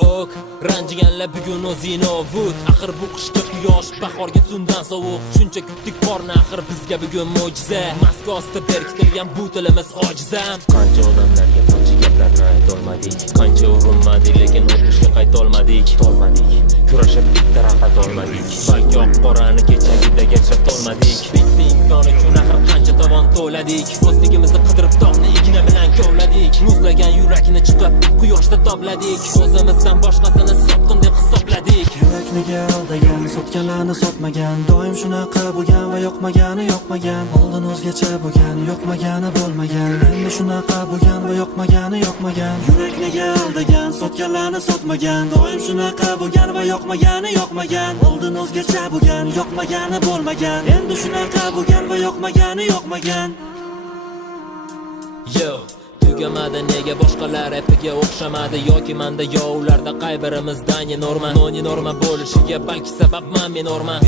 ok ranjiganlar bugun o'zini ovut. Axir bu qishki quyosh bahorga tundan sovuq. Shuncha kutdik qorni axir bizga bugun mo'jiza. Maska ostida berkitilgan bu tilimiz ojizam. Qancha odamlarga qancha gaplarni aytolmadik. Qancha urinmadik, lekin o'qishga qaytolmadik. Kurashib bitta rohat olmadik. Balki oq qorani kechagidagacha tolmadik. Bitta imkon uchun axir qancha tovon to'ladik. O'zligimizni qidirib tog'ni igna bilan kovladik. Muzlagan yurakni chiqib quyoshda tobladik. O'zimizdan boshqasini sotqin deb hisobladik. Yurakniga aldagan, sotganlarni sotmagan, doim shunaqa bo'lgan va yoqmagani yoqmagan. Oldin o'zgacha bo'lgan, yoqmagani bo'lmagan. Endi shunaqa bo'lgan va yoqmagani yoqmagan. Yurakniga aldagan, sotganlarni sotmagan, doim shunaqa bo'lgan va yoqmagani yoqmagan. Oldin o'zgacha bo'lgan, yoqmagani bo'lmagan. Endi shunaqa bo'lgan va yoqmagani yoqmagan. Yo tugamadi nega boshqalar rapiga o'xshamadi yoki menda yo ularda qay birimizdan norma bo'lishiga balki sabab men orman.